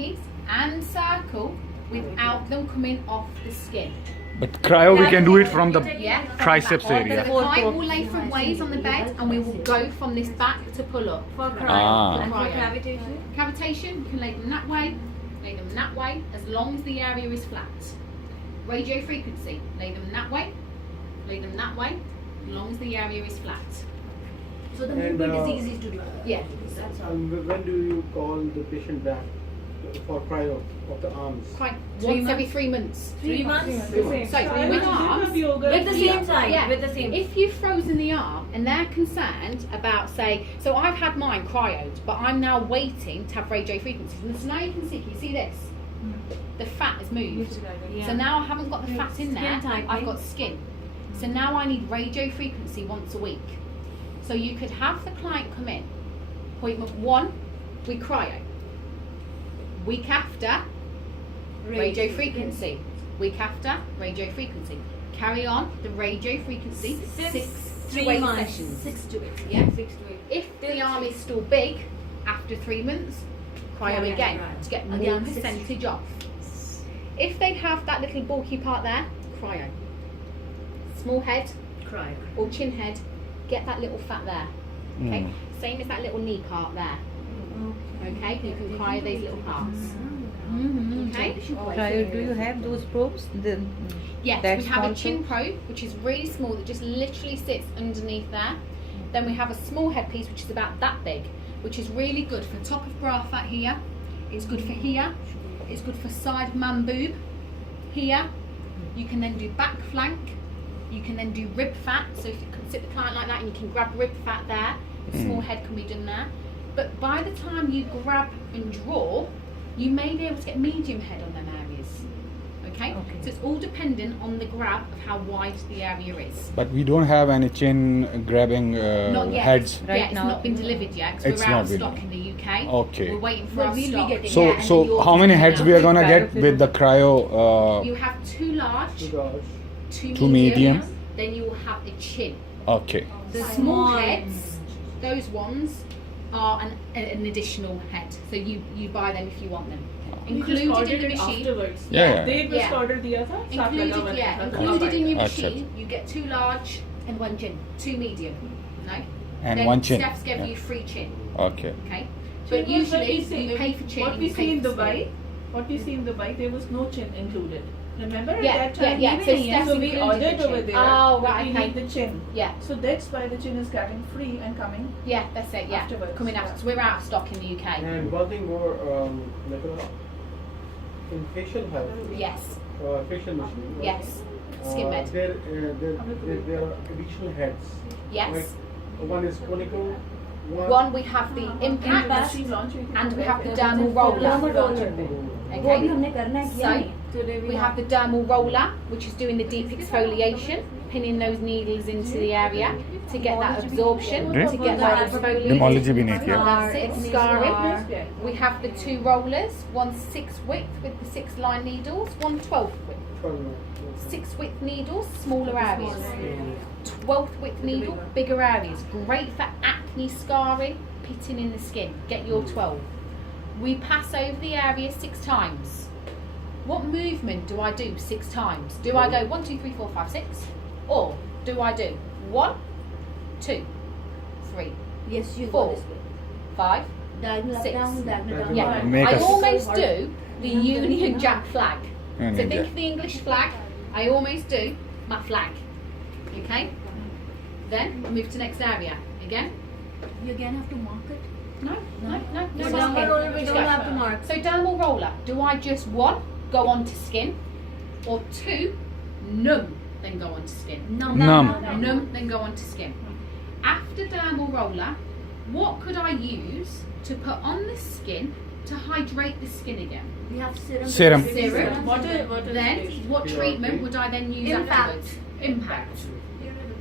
piece and circle without them coming off the skin. But cryo, we can do it from the Yeah. triceps So the area. client will lay from ways on the bed, and we will go from this back to pull up. For cryo. Ah. And for Cryo. cavitation? Cavitation, you can lay them that way, lay them that way, as long as the area is flat. Radio frequency, lay them that way, as long as the area is flat. So the And, movement is easy to do. Yeah. That's all. When do you call the patient back for cryo of the arms? Quite 3 once every months? 3 months. 3 months? So with arms, With the same side, yeah, with the same. if you've frozen the arm and they're concerned about, say, so I've had mine cryoed, but I'm now waiting to have radio frequencies. And so now you can see this? The fat has moved. Yeah. So now I haven't got the fat in there, Skin tightening. I've got skin. So now I need radio frequency once a week. So you could have the client come in. Appointment 1, we cryo. Week after, radio frequency. Week after, radio frequency. Carry on the radio frequency, 6 to 8 sessions. 6 to 8. Yeah. 6 to 8. If the arm is still big, after 3 months, cryo Carry on, again right. to get more Again, 6 percentage off. If they have that little bulky part there, cryo. Small head Cryo. or chin head, get that little fat there. Okay, Mm. same as that little knee part there. Okay, you can cryo these little parts. Okay. Cryo, do you have those probes? Yes, that we have a small chin probe, which is really small, that just literally sits underneath there. Then we have a small headpiece, which is about that big, which is really good for top of bra fat here. It's good for here. It's good for side of man boob here. You can then do back flank. You can then do rib fat. So if you can sit the client like that, and you can grab rib fat there. The small head can be done there. But by the time you grab and draw, you may be able to get medium head on them areas. Okay? So it's all dependent on the grab of how wide the area is. But we don't have any chin grabbing Not yet. heads. Right yeah, it's now. not been delivered yet because It's we're out not of been stock in the UK. Okay. We're waiting for But our we'll be stock. getting So, Yeah, and so how many heads we are gonna get with the cryo? You have 2 large, To the 2 Two medium, medium. then you will have a chin. Okay. The small heads, those ones are an additional head. So you buy them if you want them. Included in the machine. Afterwards. Yeah. They Yeah. just ordered the other. Included in your Acha. machine, you get 2 large and 1 chin, 2 medium. No? And Then 1 chin. Steph's give Yeah. you 3 chin. Okay. Okay? So But usually you pay for chin. What and we you see pay in for Dubai, skin. what we see in Dubai, there was no chin included. Remember at Yeah, that time? yeah. So Steph's So we included ordered the over chin. there. Oh, but right, we okay. need the chin. Yeah. So that's why the chin is getting free and coming. Yeah, that's it. Yeah, Afterwards, coming yeah. after. So we're out of stock in the UK. And one thing more, Nicola, in facial health, Yes, facial machine. yes. Skin med. There are additional heads. Yes. Like, one is conical. One we have the impact, She's launching. and we have the dermal roller. वो भी हमने करना है किया नहीं. So we have the dermal roller, which is doing the deep exfoliation, pinning those needles into the area to get that absorption, to get that exfoliation. Dermology भी नहीं किया. That's it, scarring. We have the 2 rollers, one 6 width with the 6 line needles, one 12 width. 6 width needles, smaller areas. 12th width needle, bigger areas. Great for acne scarring, pitting in the skin. Get your 12. We pass over the area 6 times. What movement do I do 6 times? Do I go 1, 2, 3, 4, 5, 6? Or do I do 1, 2, 3, Yes, you 4, go this way. 5? Diagonal up, Six. down, diagonal down. Yeah. Make I us- almost do the Union Jack flag. Union So think Jack. of the English flag. I almost do my flag. Okay? Then move to next area. Again? You again have to mark it. No. So dermal roller we Just don't go. have to mark. So dermal roller, do I just 1 go on to skin, or 2 numb then go on to skin? Numb. Numb then go on to skin. After dermal roller, what could I use to put on the skin to hydrate the skin again? We have serum. Serum. Serum. What is Then this? what treatment would I then use Impact. afterwards? Impact.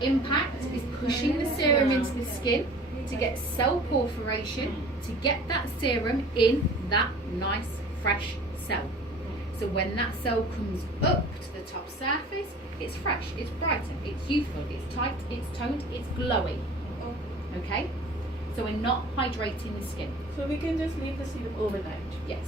Impact is pushing the serum into the skin to get cell proliferation, to get that serum in that nice fresh cell. So when that cell comes up to the top surface, it's fresh, it's brighter, it's youthful, it's tight, it's toned, it's glowy. Okay? So we're not hydrating the skin. So we can just leave the serum overnight. Yes.